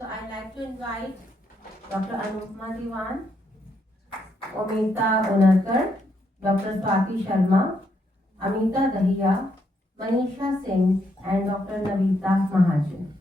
So I'd like to invite Dr. Anupma Diwan, Omita Unarkar, Dr. Swati Sharma, Amita Dahiya, Manisha Singh, and Dr. Navita Mahajan.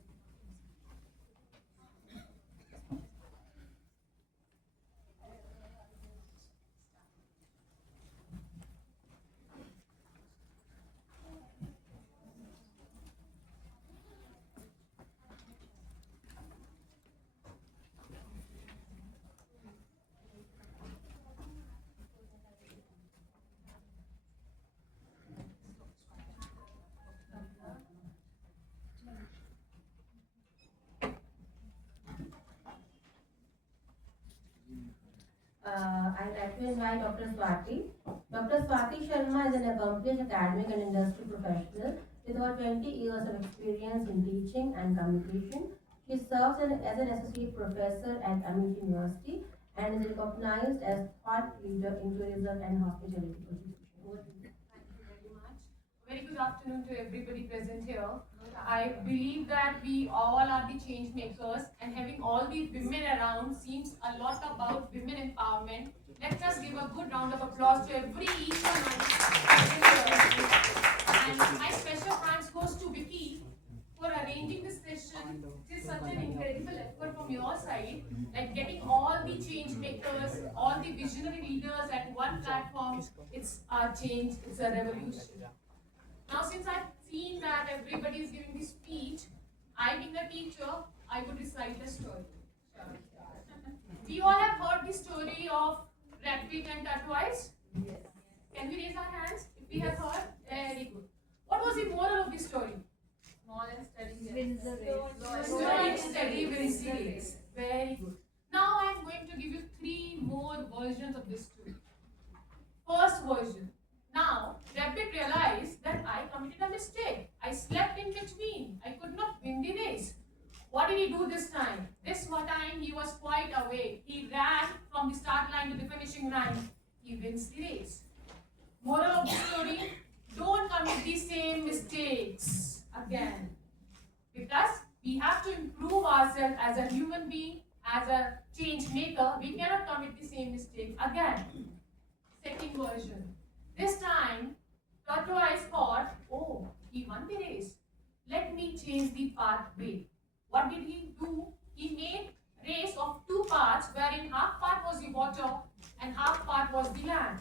I'd like to invite Dr. Swati. Dr. Swati Sharma is an accomplished academic and industry professional with over 20 years of experience in teaching and communication. She serves as an associate professor at Amity University and is recognized as thought leader in tourism and hospitality. Thank you very much. Very good afternoon to everybody present here. I believe that we all are the change makers, and having all these women around seems a lot about women empowerment. Let us give a good round of applause to each one of us. And my special thanks goes to Vicky for arranging this session. It is such an incredible effort from your side, like getting all the change makers, all the visionary leaders at one platform. It's a change, it's a revolution. Now, since I've seen that everybody is giving the speech, I being a teacher, I would recite the story. We all have heard the story of Rabbit and Tortoise. Yes. Can we raise our hands if we have heard? Very good. What was the moral of the story? Small and steady wins the race. Slow and steady wins the race. Very good. Now I am going to give you 3 more versions of this story. First version. Now, Rabbit realized that I committed a mistake. I slept in between. I could not win the race. What did he do this time? This time he was quite awake. He ran from the start line to the finishing line. He wins the race. Moral of the story, don't commit the same mistakes again. Because we have to improve ourselves as a human being, as a change maker. We cannot commit the same mistake again. Second version. This time, Tortoise thought, oh, he won the race. Let me change the pathway. What did he do? He made race of 2 parts, wherein half part was the water and half part was the land.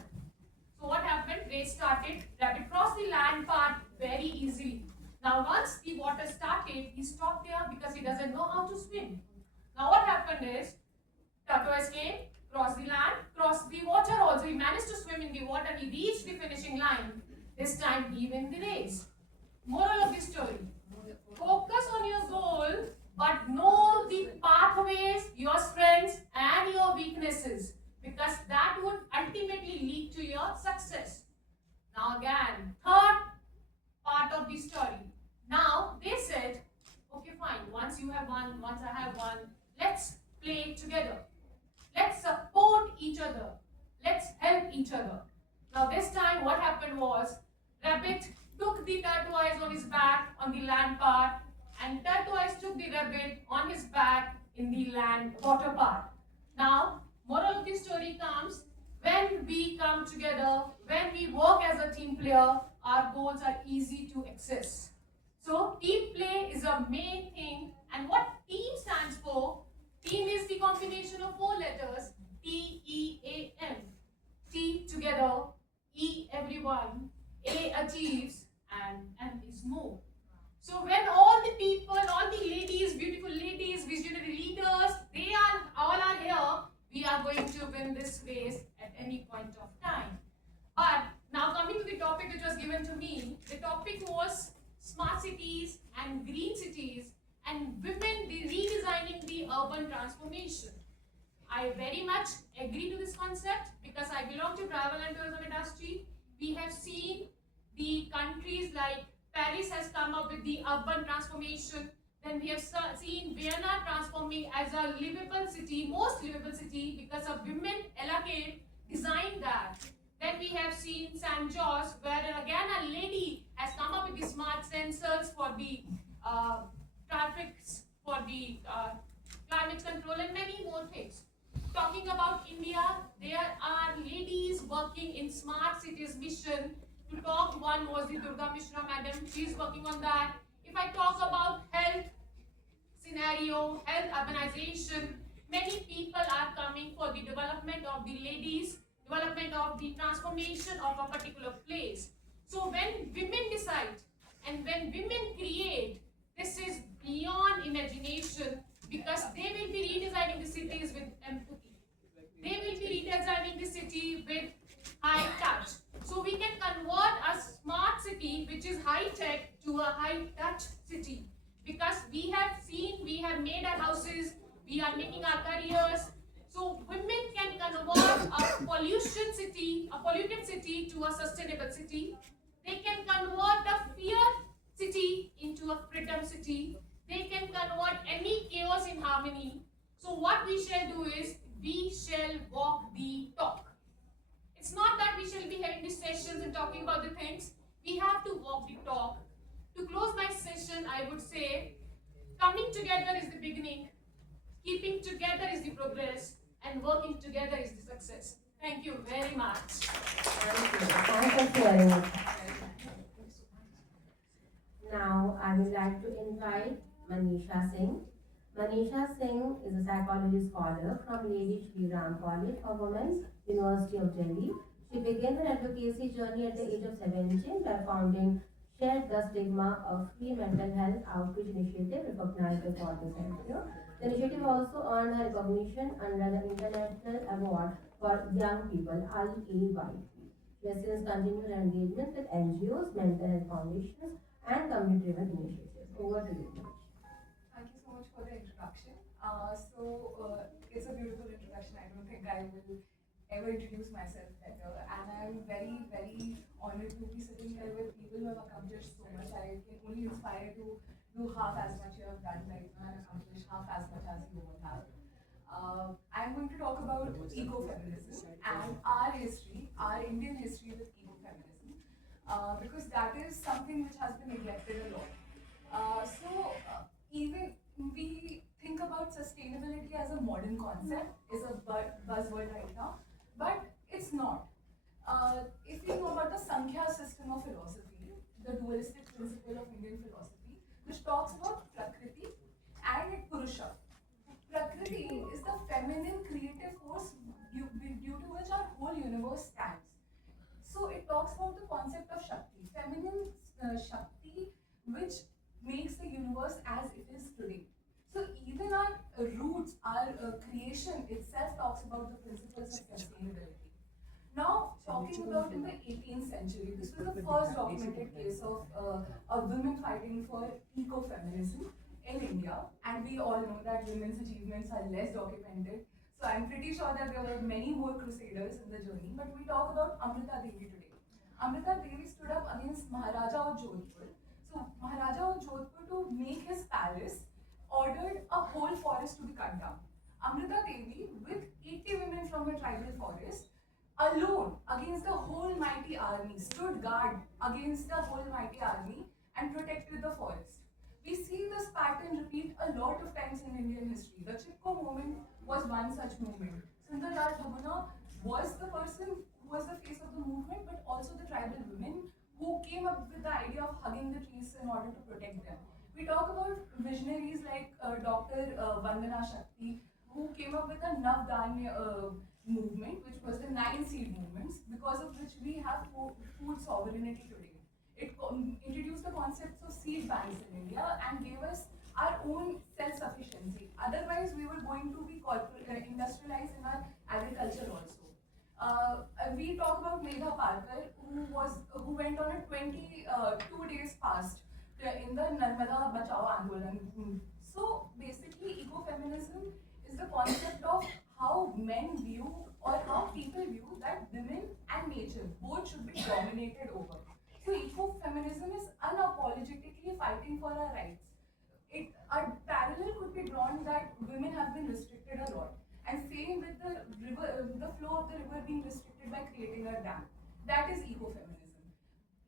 So what happened? Race started. Rabbit crossed the land part very easily. Now once the water started, he stopped there because he doesn't know how to swim. Now what happened is, Tortoise came, crossed the land, crossed the water also. He managed to swim in the water. He reached the finishing line. This time he won the race. Moral of the story. Focus on your goal, but know the pathways, your strengths and your weaknesses, because that would ultimately lead to your success. Now again, third part of the story. Now they said, okay fine, once you have won, once I have won, let's play together. Let's support each other. Let's help each other. Now this time what happened was, Rabbit took the tortoise on his back on the land part, and tortoise took the rabbit on his back in the land water part. Now, moral of the story comes, when we come together, when we work as a team player, our goals are easy to access. So team play is a main thing, and what team stands for? Team is the combination of 4 letters, TEAM. T together, E everyone, A achieves, and M is more. So when all the people, all the ladies, beautiful ladies, visionary leaders, they are all are here, we are going to win this race at any point of time. But now coming to the topic which was given to me, the topic was smart cities and green cities and women redesigning the urban transformation. I very much agree to this concept because I belong to travel and tourism industry. We have seen the countries like Paris has come up with the urban transformation. Then we have seen Vienna transforming as a livable city, most livable city because of women allocate designed that. Then we have seen San Jose where again a lady has come up with the smart sensors for the traffic, for the climate control, and many more things. Talking about India, there are ladies working in Smart Cities Mission. To talk, one was the Durga Mishra madam, she is working on that. If I talk about health scenario, health urbanization, many people are coming for the development of the ladies, development of the transformation of a particular place. So when women decide and when women create, this is beyond imagination, because they will be redesigning the cities with empathy. They will be redesigning the city with high touch. So we can convert a smart city, which is high tech, to a high touch city. Because we have seen, we have made our houses, we are making our careers. So women can convert a pollution city, a polluted city, to a sustainable city. They can convert a fear city into a freedom city. They can convert any chaos in harmony. So what we shall do is, we shall walk the talk. It's not that we shall be having these sessions and talking about the things. We have to walk the talk. To close my session, I would say, coming together is the beginning, keeping together is the progress, and working together is the success. Thank you very much. Thank you. Thanks for sharing it. Now, I would like to invite Manisha Singh. Manisha Singh is a psychology scholar from Lady Shri Ram College for Women, University of Delhi. She began her advocacy journey at the age of 17 by founding Shed the Stigma, a free mental health outreach initiative recognized by Forbes Center. The initiative also earned her recognition under the International Award for Young People (IAYP). She has since continued her engagement with NGOs, mental health foundations, and community-driven initiatives. Over to you, Manish. Thank you so much for the introduction. It's a beautiful introduction. I don't think I will ever introduce myself better. And I'm very, very honored to be sitting here with people who have accomplished so much. I can only inspire to do half as much you have done right now and accomplish half as much as you all have. I'm going to talk about ecofeminism and our history, our Indian history with ecofeminism, because that is something which has been neglected a lot. Even we think about sustainability as a modern concept, is a buzzword right now, but it's not. If you know about the Sankhya system of philosophy, the dualistic principle of Indian philosophy, which talks about Prakriti and Purusha. Prakriti is the feminine creative force due to which our whole universe stands. So it talks about the concept of Shakti, feminine Shakti, which makes the universe as it is today. So even our roots, our creation itself talks about the principles of sustainability. Now, talking about in the 18th century, this was the first documented case of a women fighting for ecofeminism in India, and we all know that women's achievements are less documented. So I'm pretty sure that there were many more crusaders in the journey, but we talk about Amrita Devi today. Amrita Devi stood up against Maharaja of Jodhpur. So Maharaja of Jodhpur, to make his palace, ordered a whole forest to be cut down. Amrita Devi, with 80 women from her tribal forest, alone against the whole mighty army, stood guard against the whole mighty army and protected the forest. We see this pattern repeat a lot of times in Indian history. The Chipko movement was one such movement. Sundar Raj Bhavuna was the person who was the face of the movement, but also the tribal women who came up with the idea of hugging the trees in order to protect them. We talk about visionaries like Dr. Vandana Shakti, who came up with the Navdanya movement, which was the 9 seed movements, because of which we have food sovereignty today. It introduced the concepts of seed banks in India and gave us our own self-sufficiency. Otherwise, we were going to be industrialized in our agriculture also. We talk about Megha Parkar, who went on a 22 days fast in the Narmada Bachao Andolan. So basically, ecofeminism is the concept of how men view or how people view that women and nature both should be dominated over. So ecofeminism is unapologetically fighting for our rights. A parallel could be drawn that women have been restricted a lot, and same with the river, the flow of the river being restricted by creating a dam. That is ecofeminism.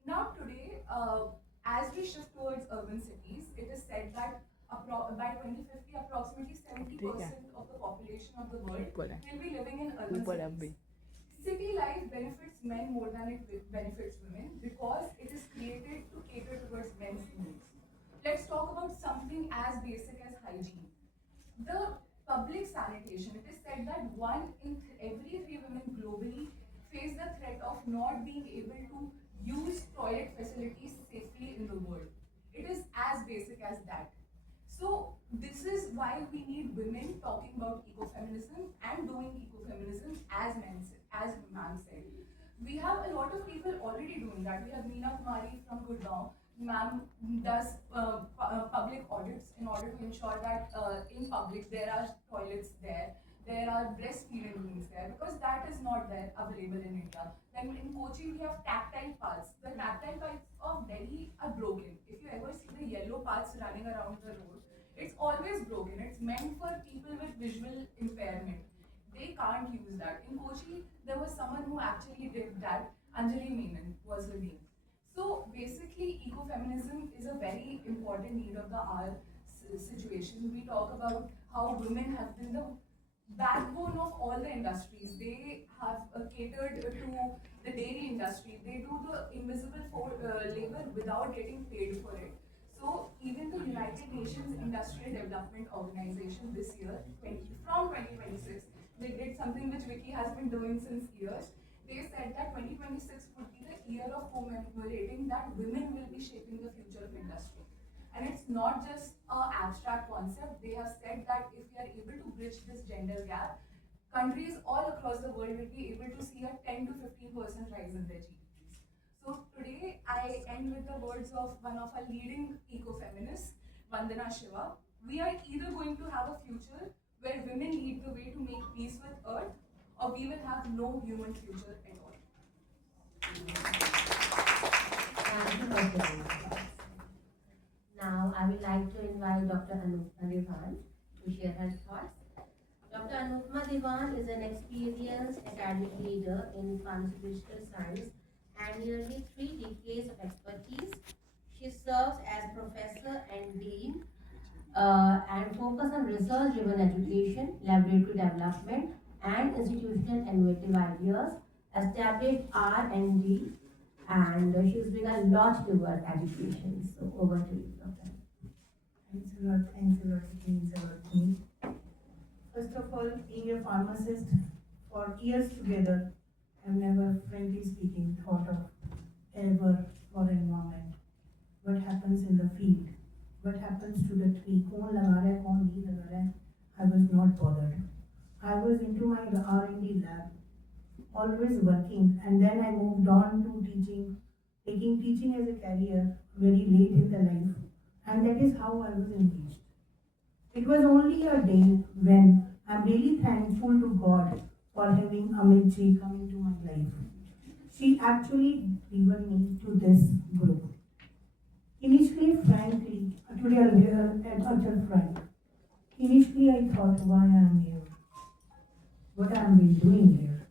Now today, as we shift towards urban cities, it is said that by 2050, approximately 70% of the population of the world will be living in urban cities. City life benefits men more than it benefits women because it is created to cater towards men's needs. Let's talk about something as basic as hygiene. The public sanitation, it is said that one in every three women globally face the threat of not being able to use toilet facilities safely in the world. It is as basic as that. So this is why we need women talking about ecofeminism and doing ecofeminism as ma'am said. We have a lot of people already doing that. We have Meena Kumari from Gurgaon. Ma'am does public audits in order to ensure that in public there are toilets there. There are breastfeeding rooms there because that is not there available in India. Then in Kochi we have tactile paths. The tactile paths of Delhi are broken. If you ever see the yellow paths running around the road, it's always broken. It's meant for people with visual impairment. They can't use that. In Kochi, there was someone who actually did that. Anjali Menon was her name. So basically, ecofeminism is a very important need of the hour situation. We talk about how women have been the backbone of all the industries. They have catered to the dairy industry. They do the invisible labor without getting paid for it. So even the United Nations Industrial Development Organization this year, from 2026, they did something which Vicky has been doing since years. They said that 2026 would be the year of commemorating that women will be shaping the future of industry. And it's not just an abstract concept. They have said that if we are able to bridge this gender gap, countries all across the world will be able to see a 10 to 15% rise in their GDPs. So today I end with the words of one of our leading eco-feminists, Vandana Shiva. We are either going to have a future where women lead the way to make peace with earth, or we will have no human future at all. Thank you for sharing your thoughts. Now, I would like to invite Dr. Anupma Devan to share her thoughts. Dr. Anupma Devan is an experienced academic leader in pharmaceutical science and nearly 3 decades of expertise. She serves as professor and dean and focus on research-driven education, laboratory development, and institutional innovative ideas, established R&D, and she's doing a lot towards education. So over to you, Dr. Thanks a lot, it means a lot to me. First of all, being a pharmacist for years together, I've never, frankly speaking, thought of ever for environment. What happens in the field? What happens to the tree? कौन लगा रहा है, कौन नहीं लगा रहा है? I was not bothered. I was into my R&D lab, always working, and then I moved on to teaching, taking teaching as a career very late in the life, and that is how I was engaged. It was only a day when I'm really thankful to God for having Amit ji come into my life. She actually driven me to this group. Initially, frankly, today I'll be at utter frank. Initially, I thought, why I am here? What I am doing here?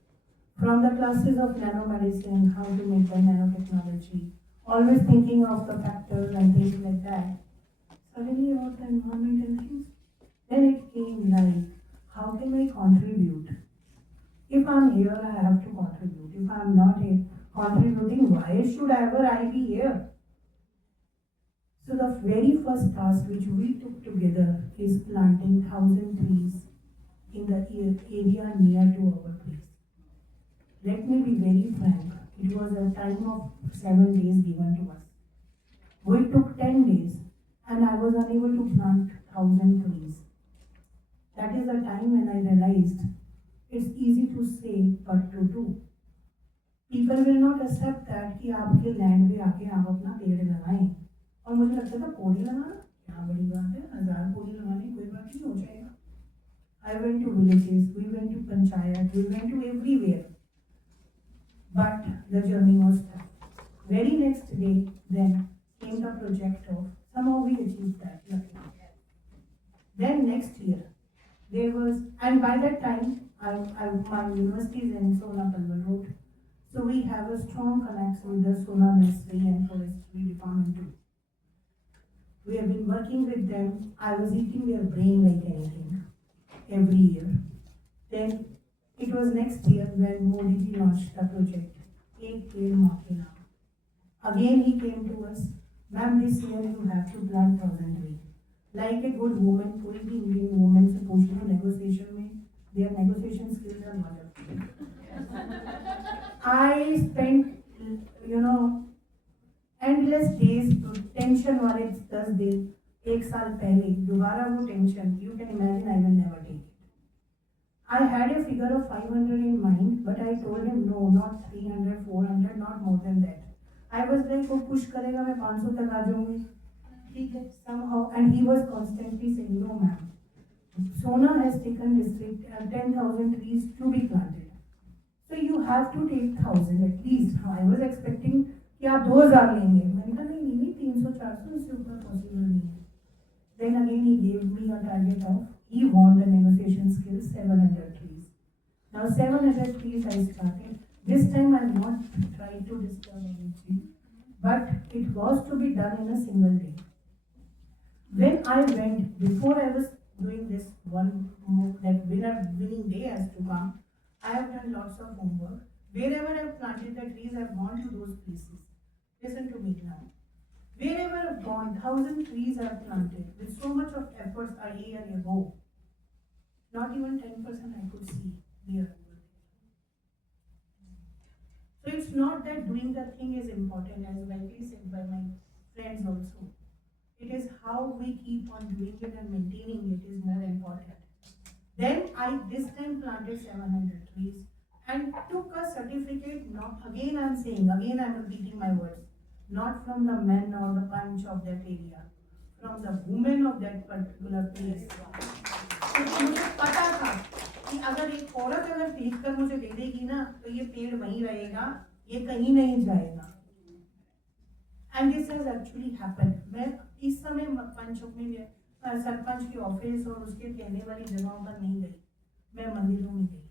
From the classes of nanomedicine, how to make by nanotechnology, always thinking of the factors and things like that. Suddenly about the environment and things. Then it came like, how can I contribute? If I'm here, I have to contribute. If I'm not here contributing, why should I be here? So the very first task which we took together is planting 1,000 trees in the area near to our place. Let me be very frank, it was a time of 7 days given to us. We took 10 days and I was unable to plant 1,000 trees. That is the time when I realized it's easy to say but to do. People will not accept that कि आपके land पे आके आप अपना पेड़ लगाएं और मुझे लगता था पौधे लगाना क्या बड़ी बात है 1000 पौधे लगाने कोई बात नहीं हो जाएगा. I went to villages, we went to panchayat, we went to everywhere, but the journey was tough. Very next day then came the project of somehow we achieved that. Then next year there was, and by that time my university is in Sona Palwal Road, so we have a strong connection with the Sona Nursery and Forestry Department too. We have been working with them. I was eating their brain like anything every year. Then it was next year when Modi ji launched the project, Ek Ped Maa Ke Naam. Again he came to us, ma'am, this year you have to plant 1,000 trees. Like a good woman, कोई भी Indian woman से पूछ लो negotiation में, their negotiation skills are wonderful. I spent, endless days, tension वाले 10 दिन, एक साल पहले, दोबारा वो tension, you can imagine I will never take it. I had a figure of 500 in mind, but I told him no, not 300, 400, not more than that. I was like, वो push करेगा मैं 500 तक आ जाऊंगी, ठीक है, somehow, and he was constantly saying, no ma'am, Sona has taken district 10,000 trees to be planted. So you have to take 1,000 at least. I was expecting कि आप 2,000 लेंगे. मैंने कहा नहीं 300-400 इससे ऊपर possible नहीं है. Then again he gave me a target of, he won the negotiation skills, 700 trees. Now 700 trees I started. This time I have not tried to disturb any tree, but it was to be done in a single day. When I went, before I was doing this that winning day has to come, I have done lots of homework. Wherever I have planted the trees, I have gone to those places. Listen to me now. Wherever I have gone, 1,000 trees I have planted with so much of efforts a year ago. Not even 10% I could see here. So it's not that doing the thing is important, as rightly said by my friends also. It is how we keep on doing it and maintaining it is more important. Then I this time planted 700 trees and took a certificate. Not again I am saying, again I am repeating my words. Not from the men or the punch of that area, from the women of that particular place. क्योंकि मुझे पता था कि अगर एक औरत अगर देख कर मुझे दे देगी ना तो ये पेड़ वहीं रहेगा, ये कहीं नहीं जाएगा. And this has actually happened. मैं इस समय पंचों में सरपंच के ऑफिस और उसके कहने वाली जगहों पर नहीं गई, मैं मंदिरों में गई.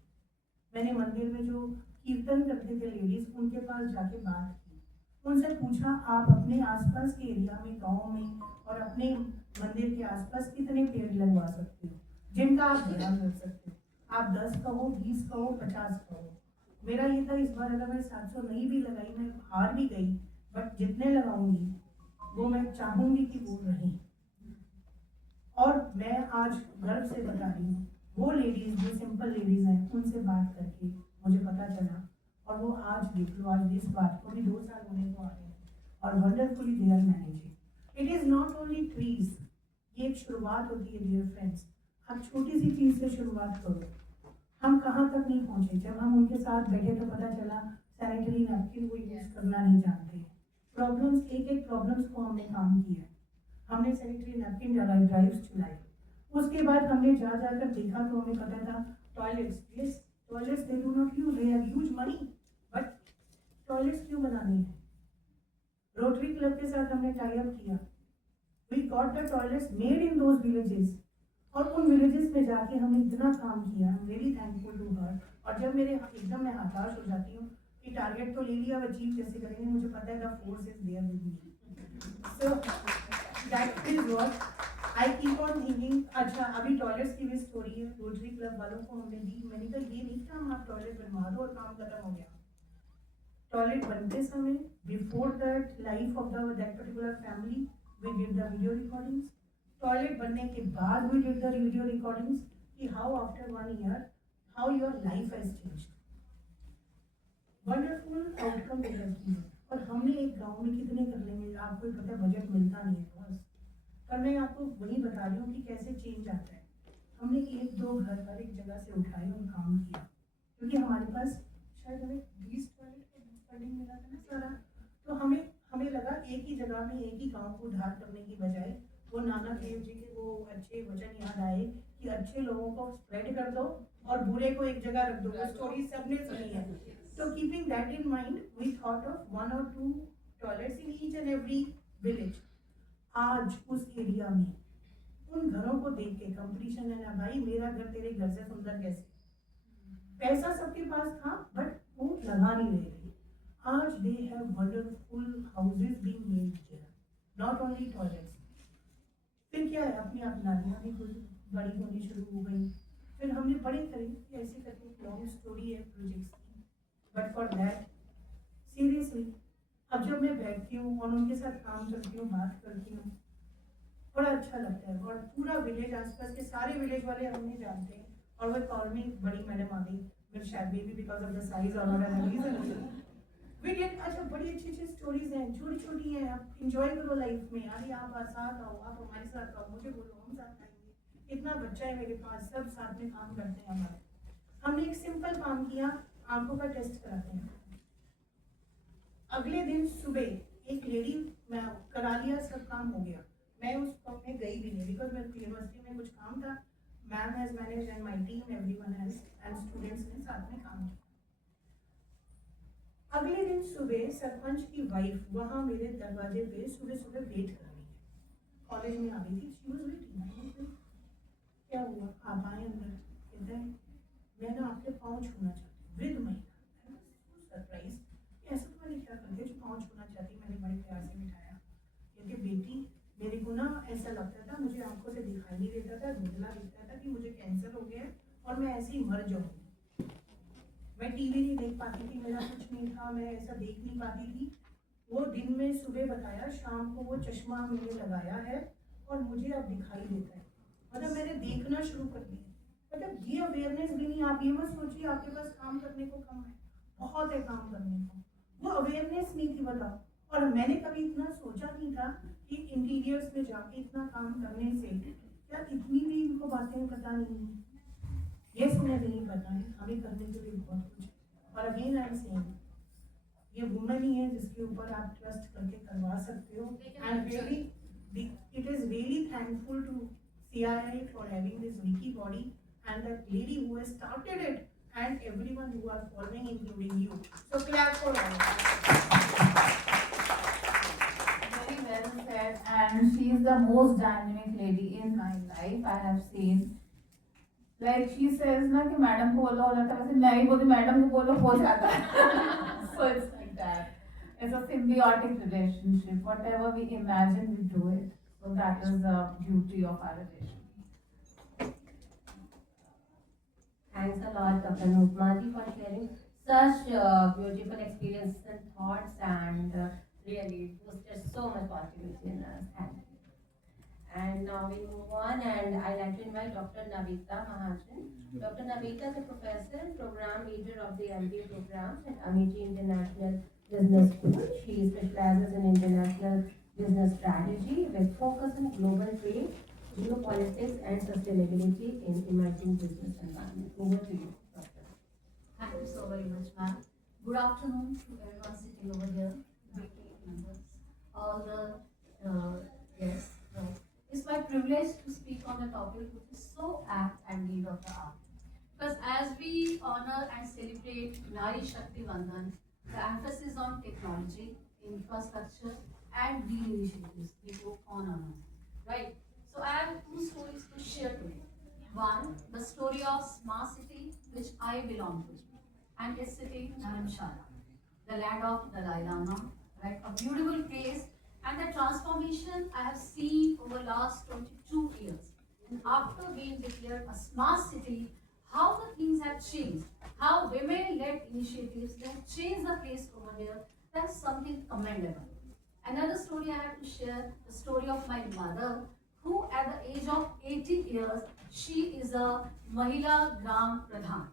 मैंने मंदिर में जो कीर्तन करते थे लेडीज, उनके पास जाके बात की, उनसे पूछा आप अपने आसपास के एरिया में, गांव में और अपने मंदिर के आसपास कितने पेड़ लगवा सकते हो जिनका आप बड़ा कर सकते हो. आप 10 कहो, 20 कहो, 50 कहो. मेरा ये था इस बार अगर मैं 700 नहीं भी लगाई, मैं हार भी गई, बट जितने लगाऊंगी वो मैं चाहूंगी कि वो रहें. और मैं आज गर्व से बता रही हूँ, वो लेडीज जो सिंपल लेडीज हैं उनसे बात करके मुझे पता चला, और वो आज देख लो, आज इस बात को भी 2 साल होने को आ रहे हैं और wonderfully they are managing. It is not only trees, ये एक शुरुआत होती है डियर फ्रेंड्स. आप छोटी सी चीज से शुरुआत करो. हम कहाँ तक नहीं पहुँचे, जब हम उनके साथ बैठे तो पता चला सैनिटरी नैपकिन वो यूज करना नहीं जानते. प्रॉब्लम्स, एक प्रॉब्लम्स को हमने काम किया. हमने सैनिटरी नैपकिन ड्राइव्स चलाई. उसके बाद हमने जाकर देखा तो हमें पता था toilets, yes toilets they do not use, they have huge money, but toilets क्यों बनाने हैं. रोटरी क्लब के साथ हमने टाई अप किया. We got the toilets made in those villages, और उन विलेजेस में जाके हमने इतना काम किया. I am really thankful to her. और जब मेरे एकदम मैं हताश हो जाती हूँ कि टारगेट तो ले लिया, अब अचीव कैसे करेंगे, मुझे पता है the force is there with me. So that is what I keep on thinking. अच्छा, अभी टॉयलेट्स की भी स्टोरी है. रोटरी क्लब वालों को हमने दी. मैंने कहा ये नहीं था हम आप टॉयलेट बनवा दो और काम खत्म हो गया. टॉयलेट बनते समय before the life of that particular family we did the video recordings. Toilet बनने के बाद we did the video recordings कि how after 1 year how your life has changed. Wonderful outcome दे रखी है. और हमने एक गांव में कितने कर लेंगे, आपको पता है बजट मिलता नहीं है बस. पर मैं आपको वही बता रही हूँ कि कैसे चेंज आता है. हमने 1-2 घर हर एक जगह से उठाए और काम किया, क्योंकि हमारे पास शायद हमें 20 टॉयलेट का फंडिंग मिला था ना सारा. तो हमें लगा एक ही जगह में एक ही गाँव को उधार करने की बजाय वो नानक देव जी के वो अच्छे वचन याद आए कि अच्छे लोगों को स्प्रेड कर दो और बुरे को एक जगह रख दो. वो स्टोरी सबने सुनी है. So keeping that in mind, we thought of 1 or 2 toilets in each and every village. आज उस एरिया में उन घरों को देख के कंपटीशन है ना भाई, मेरा घर तेरे घर से सुंदर कैसे. पैसा सबके पास था बट वो लगा नहीं रहे थे. आज they have wonderful houses being made there. Not only toilets. फिर क्या है, अपनी आप नालियाँ भी खुद बड़ी होनी शुरू हो गई, फिर हमने बड़े करे, ऐसे करके एक लॉन्ग स्टोरी है प्रोजेक्ट्स की। बट फॉर दैट सीरियसली अब जब मैं बैठती हूँ और उनके साथ काम करती हूँ, बात करती हूँ, बड़ा अच्छा लगता है। और पूरा विलेज, आसपास के सारे विलेज वाले हमें जानते हैं, और वो कॉल में बड़ी मैडम आ गई, फिर शायद may be because of the size और रीजन वी डिड। अच्छा, बड़ी अच्छी अच्छी स्टोरीज हैं, छोटी छोटी हैं, आप इंजॉय करो लाइफ में। अरे आप साथ आओ, आप हमारे साथ आओ, मुझे बोलो, हम साथ आएंगे। इतना बच्चा है मेरे पास, सब साथ में काम करते हैं हमारे। हमने एक सिंपल काम किया, आंखों का टेस्ट कराते हैं। अगले दिन सुबह एक लेडी, मैं करा लिया, सब काम हो गया। मैं उस पंप में गई भी नहीं, बिकॉज मेरे यूनिवर्सिटी में कुछ काम था। Ma'am has manage and my team, everyone has, and students ने साथ में काम किया। अगले दिन सुबह सरपंच की वाइफ वहाँ मेरे दरवाजे पे सुबह सुबह वेट कर रही है। कॉलेज में आ गई थी, शी वाज वेटिंग। क्या हुआ, आप आए अंदर? कहते हैं मैं ना आपके पाँव छूना चाहती हूँ, वृद्ध महिला। सरप्राइज, ऐसा तो मैंने क्या कर दिया जो पाँव छूना चाहती? मैंने बड़े प्यार से बिठाया। कहते बेटी, मेरे को ना ऐसा लगता था, मुझे आंखों से दिखाई नहीं देता था, धुंधला दिखता था कि मुझे कैंसर हो गया है और मैं ऐसे ही मर जाऊंगी। मैं टीवी नहीं देख पाती थी, मेरा कुछ नहीं था, मैं ऐसा देख नहीं पाती थी। वो दिन में सुबह बताया, शाम को वो चश्मा मैंने लगाया है और मुझे अब दिखाई देता है। मतलब मैंने देखना शुरू कर दिया। मतलब ये अवेयरनेस भी नहीं, आप ये मत सोचिए आपके पास काम करने को कम है, बहुत है काम करने को। वो अवेयरनेस नहीं थी, बताओ। और मैंने कभी इतना सोचा नहीं था कि इंटीरियर्स में जाके इतना काम करने से क्या इतनी भी इनको बातें पता नहीं है। ये उन्हें नहीं पता है, हमें करने के लिए बहुत कुछ है। और अगेन आई एम सेइंग, ये वुमन ही है जिसके ऊपर आप ट्रस्ट करके करवा सकते हो। And really it is really thankful to CII for having this wiki body and the lady who has started it and everyone who are following, including you. So clap for all. Very well said, and she is the most dynamic lady in my life I have seen. Like she says ना कि madam को बोलो हो जाता है, वैसे मैं ही बोलती मैडम को बोलो हो जाता है. So it's like that. It's a symbiotic relationship. Whatever we imagine, we do it. So that is the beauty of our relationship. Thanks a lot, Dr. Nupmaji, for sharing such beautiful experiences and thoughts, and really boosted so much positivity in us. Thank you. And now we move on, and I'd like to invite Dr. Navita Mahajan. Dr. Navita is a professor and program leader of the MBA programs at Amity International Business School. She specializes in international business strategy with focus on global trade, geopolitics, and sustainability in emerging business environment. Over to you, Doctor. Thank you so very much, ma'am. Good afternoon to everyone sitting over here, VK members, all the guests. It's my privilege to speak on a topic which is so apt and need of the hour. Because as we honor and celebrate Nari Shakti Vandhan, the emphasis on technology, infrastructure, and green initiatives, they go on and on. Right? So I have two stories to share today. One, the story of Smart City, which I belong to, and its city, Dharamshala, the land of Dalai Lama, right? A beautiful place, and the transformation I have seen over last 22 years. And after being declared a smart city, how the things have changed, how women-led initiatives have changed the place over there, that's something commendable. Another story I have to share, the story of my mother, who at the age of 80 years, she is a Mahila Gram Pradhan.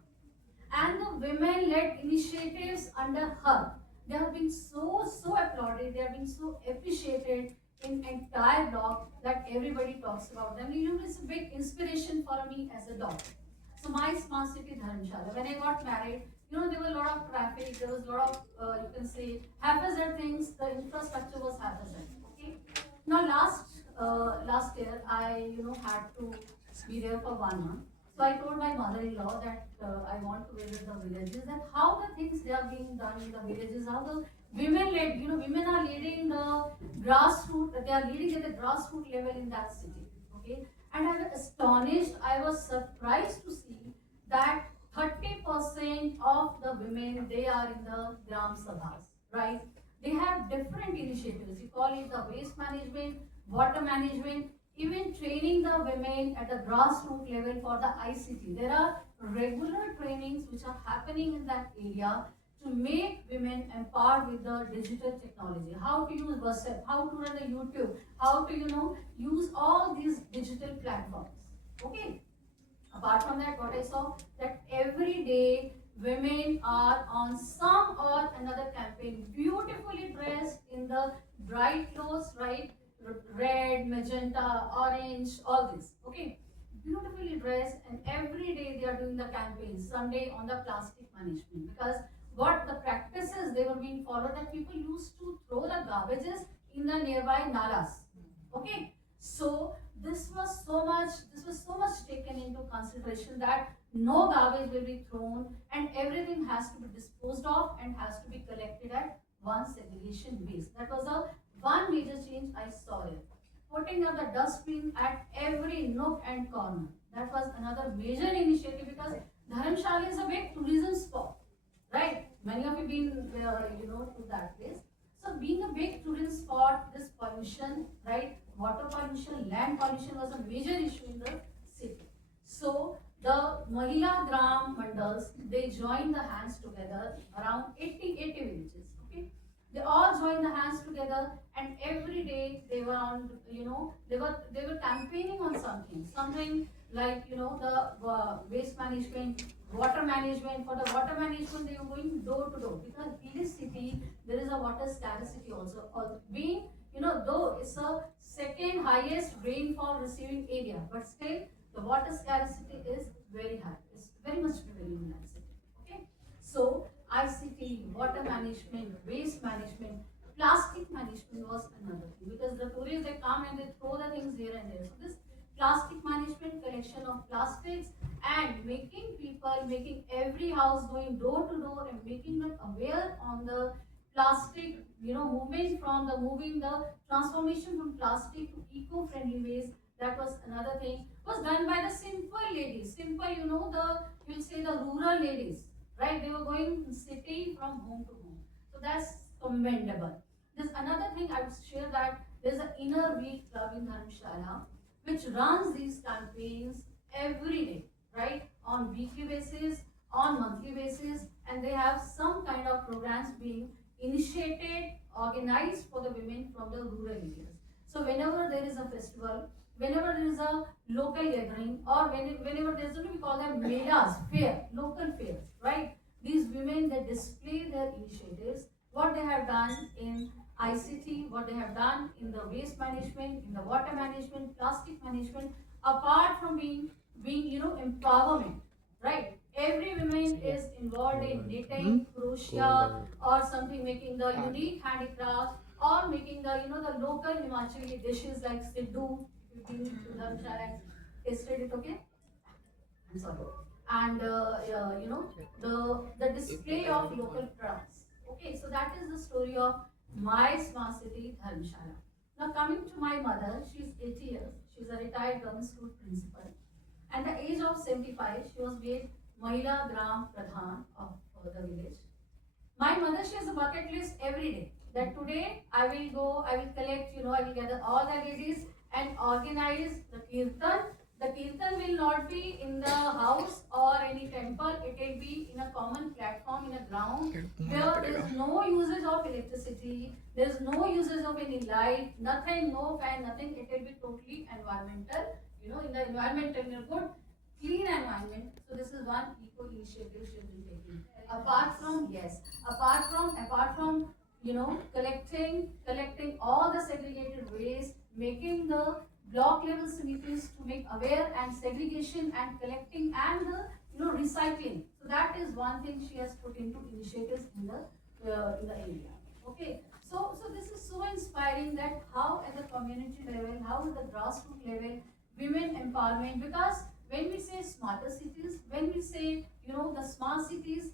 And the women-led initiatives under her, they have been so applauded, they have been so appreciated in entire block that everybody talks about them. You know, it's a big inspiration for me as a daughter. So my smart city Dharamshala, when I got married, you know, there were a lot of traffic, there was a lot of, you can say, haphazard things, the infrastructure was haphazard, okay? Now last year, I, had to be there for 1 month. So I told my mother-in-law that I want to visit the villages, and how the things they are being done in the villages, how the women-led, women are leading the grassroots, they are leading at the grassroots level in that city, okay? And I was astonished, I was surprised to see that 30% of the women, they are in the Gram Sabhas, right? They have different initiatives. You call it the waste management, water management, even training the women at the grassroots level for the ICT. There are regular trainings which are happening in that area to make women empowered with the digital technology. How to use WhatsApp, how to run a YouTube, how to, use all these digital platforms. Okay. Apart from that, what I saw that every day women are on some or another campaign, beautifully dressed in the bright clothes, right? Red, magenta, orange, all this. Okay, beautifully dressed, and every day they are doing the campaign. Someday on the plastic management, because what the practices they were being followed, that people used to throw the garbages in the nearby nalas. Okay, so this was so much taken into consideration that no garbage will be thrown and everything has to be disposed of and has to be collected at one segregation base. That was a one major change I saw there. Putting up the dustbin at every nook and corner. That was another major initiative because Dharamshala is a big tourism spot, right? Many of you been, to that place. So being a big tourist spot, this pollution, right, water pollution, land pollution was a major issue in the city. So the Mahila Gram Mandals, they joined the hands together around 80 villages. Okay, they all joined the hands together, and every day they were on, they were campaigning on something like the waste management, water management. For the water management, they were going door to door because in this city there is a water scarcity also. Being though it's a second highest rainfall receiving area, but still the water scarcity is very high. It's very much prevailing in that city. Okay, so ICT, water management, waste management, plastic management was another thing because the tourists they come and they throw the things here and there. So this plastic management, collection of plastics, and making every house going door to door and making them aware on the plastic, moving the transformation from plastic to eco-friendly ways. That was another thing. Was done by the simple ladies. Simple, you'll say the rural ladies, right? They were going city from home to home. So that's commendable. There's another thing I would share that there's an inner week club in Dharamshala which runs these campaigns every day, right? On weekly basis, on monthly basis, and they have some kind of programs being initiated, organized for the women from the rural areas. So whenever there is a festival, whenever there is a local gathering, or whenever there's what we call them melas, local fairs, right? These women they display their initiatives, what they have done in ICT, what they have done in the waste management, in the water management, plastic management, apart from being empowerment, right? Every woman is involved in knitting, crochet, or something, making the unique handicraft, or making the local Himachali dishes like Siddu. If you've been to Dharamshala and tasted it, okay? I'm sorry. And the display of local products. Okay, so that is the story of my smart city Dharamshala. Now coming to my mother, she's 80 years. She's a retired government school principal. At the age of 75, she was made Mahila Gram Pradhan of the village. My mother, she has a bucket list every day. That today I will go, I will collect, I will gather all the ladies and organize the kirtan. The kirtan will not be in the house or any temple. It will be in a common platform in a ground where there is no usage of electricity. There is no usage of any light, nothing, no fan, nothing. It will be totally environmental. In the environmental, in a good, clean environment. So this is one eco initiative she has been taking. Apart from collecting all the segregated waste, making the block level smithies to make aware and segregation and collecting and the recycling. So that is one thing she has put into initiatives in the area. Okay, so this is so inspiring that how at the community level, how at the grassroots level, women empowerment. Because when we say smarter cities, when we say the smart cities,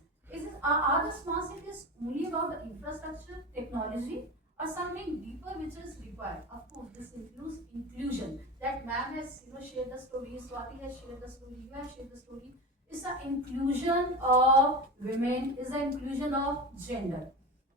are the smart cities only about the infrastructure, technology, or something deeper which is required? Of course, this includes inclusion. That ma'am has shared the story, Swati has shared the story, you have shared the story. It's the inclusion of women, is the inclusion of gender.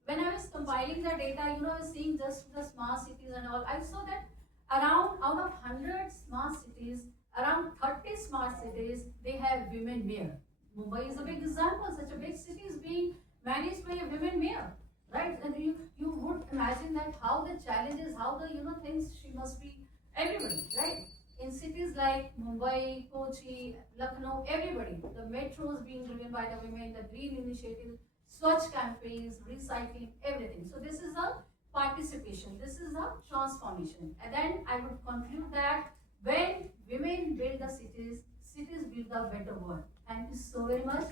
When I was compiling the data, I was seeing just the smart cities and all. I saw that Around out of 100 smart cities, around 30 smart cities, they have women mayor. Mumbai is a big example. Such a big city is being managed by a women mayor, right? And you would imagine that how the challenges, how the things she must be everybody, right? In cities like Mumbai, Kochi, Lucknow, everybody, the metro is being driven by the women, the green initiative, Swachh campaigns, recycling, everything. So this is a participation. This is a transformation. And then I would conclude that when women build the cities, cities build a better world. Thank you so very much.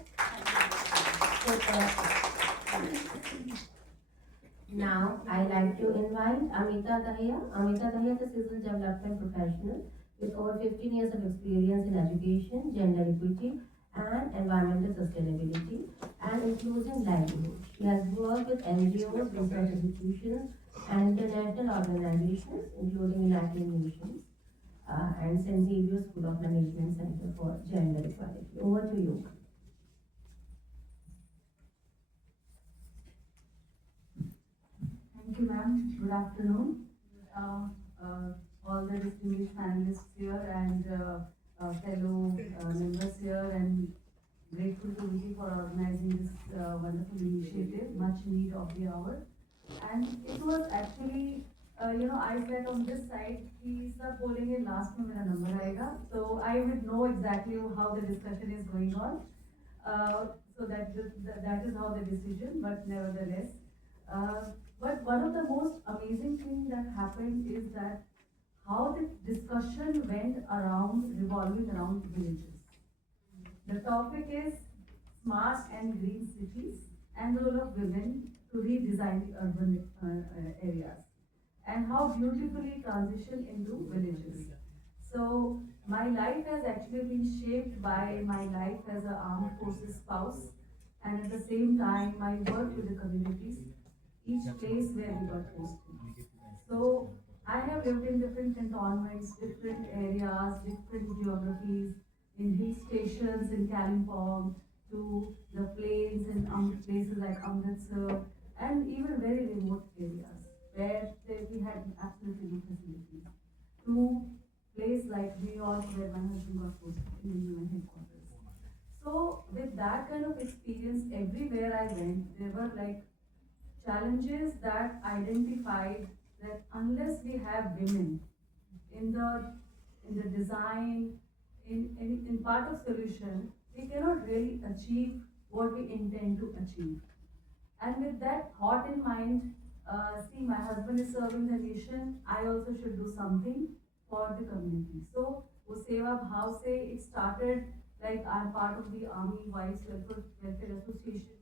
Now, I'd like to invite Amita Dahiya. Amita Dahiya is a seasoned development professional with over 15 years of experience in education, gender equity, and environmental sustainability and inclusive livelihood. She has worked with NGOs, research institutions, and international organizations, including United Nations and St. Xavier School of Management Center for Gender Equality. Over to you. Thank you, ma'am. Good afternoon. All the distinguished panelists here and fellow members here, and grateful to Vicky for organizing this wonderful initiative, much need of the hour. And it was actually, I said on this side, कि सब बोलेंगे last में मेरा number आएगा, so I would know exactly how the discussion is going on. So that is how the decision, but nevertheless. But one of the most amazing things that happened is that how the discussion went around, revolving around villages. The topic is smart and green cities and role of women to redesign the urban areas and how beautifully transition into villages. So my life has actually been shaped by my life as an armed forces spouse, and at the same time my work with the communities, each place where we got posted. So I have lived in different cantonments, different areas, different geographies, in hill stations in Kalimpong, to the plains and places like Amritsar, and even very remote areas where we had absolutely no facilities, to place like New York where my husband got posted in the UN headquarters. So with that kind of experience, everywhere I went, there were like challenges that identified that unless we have women in the design, in part of solution, we cannot really achieve what we intend to achieve. And with that thought in mind, see, my husband is serving the nation, I also should do something for the community. So, वो सेवा भाव से it started, like I'm part of the Army Wives Welfare Association